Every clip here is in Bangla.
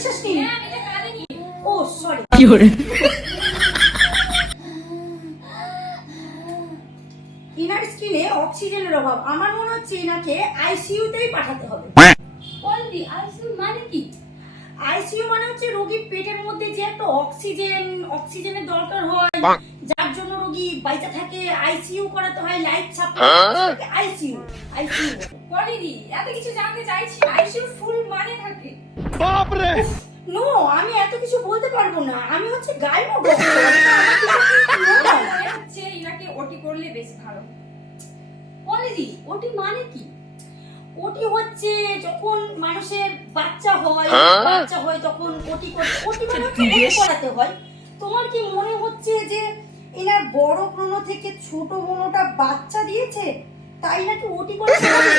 নিঃশ্বাস নিন। ও সরি। কি হরে ইনার স্কিনে অক্সিজেনের অভাব, আমার মনে হচ্ছে ইনাকে আইসিইউ তেই পাঠাতে হবে। বলদি আইসিইউ মানে কি? আইসিইউ মানে হচ্ছে রোগীর পেটের মধ্যে যে একটা অক্সিজেনের দরকার হয়, যার জন্য রোগী বাইচা থাকে, আইসিইউ করাতে হয়, লাইফ সাপোর্ট, আইসিইউ। বলদি এত কিছু জানতে চাইছি, আইসিইউ ফুল মানে থাকে? বাপ রে, নো, আমি এত কিছু বলতে পারবো না, আমি হচ্ছে গাইনো মনে হচ্ছে ইনাকে ওটি করলে বেশি ভালো। বলদি ওটি মানে কি? ওটি হচ্ছে যখন মানুষের বাচ্চা হয় তখন ওটি মানে হচ্ছে ওটি করাতে হয়। তোমার কি মনে হচ্ছে যে এনার বড় ব্রণ থেকে ছোট ব্রণটা বাচ্চা দিয়েছে, তাই নাকি ওটি করতে হবে?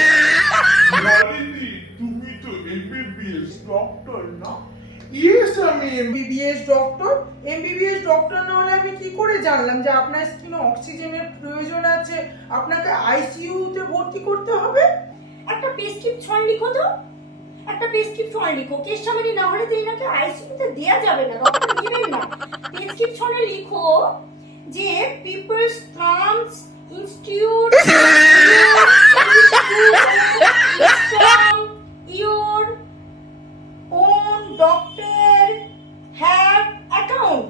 নলিনী, তুমি তো এমবিবিএস ডক্টর না? ইয়েস, আমি এমবিবিএস ডক্টর। এমবিবিএস ডক্টর না হলে আমি কি করে জানলাম যে আপনার স্কিনে অক্সিজেনের প্রয়োজন আছে, আপনাকে আইসিইউ তে ভর্তি করতে হবে? একটা প্রেসক্রিপশন লিখো তো, একটা প্রেসক্রিপশন লিখো। কেস সামারি না হলে তো এনাকে আইসিইউ তে দেয়া যাবে না, ডক্টর দিবেন না। প্রেসক্রিপশনে লিখো যে peoples farms institute your own doctor have account.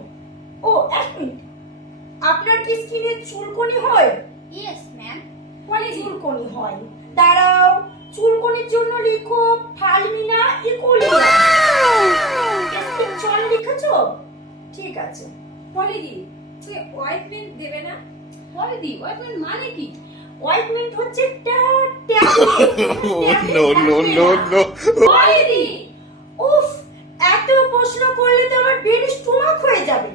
ও এক মিনিট, আপনার কি স্কিনে চুলকনি হয়? Yes ma'am. চুলকনি হয়, দাঁড়াও, চুলকনির জন্য লিখো ফালমিনা ইকোলিনা। প্রেসক্রিপশন লিখেছো? ঠিক আছে। বলদি তুই অয়েন্টমেন্ট দেবে না? বলদি অয়েন্টমেন্ট মানে কি? অয়েন্টমেন্ট হচ্ছে tablet. no, no, no, no. বলদি উফ, এত প্রশ্ন করলে তো আমার ব্রেন স্টোমাক হয়ে যাবে।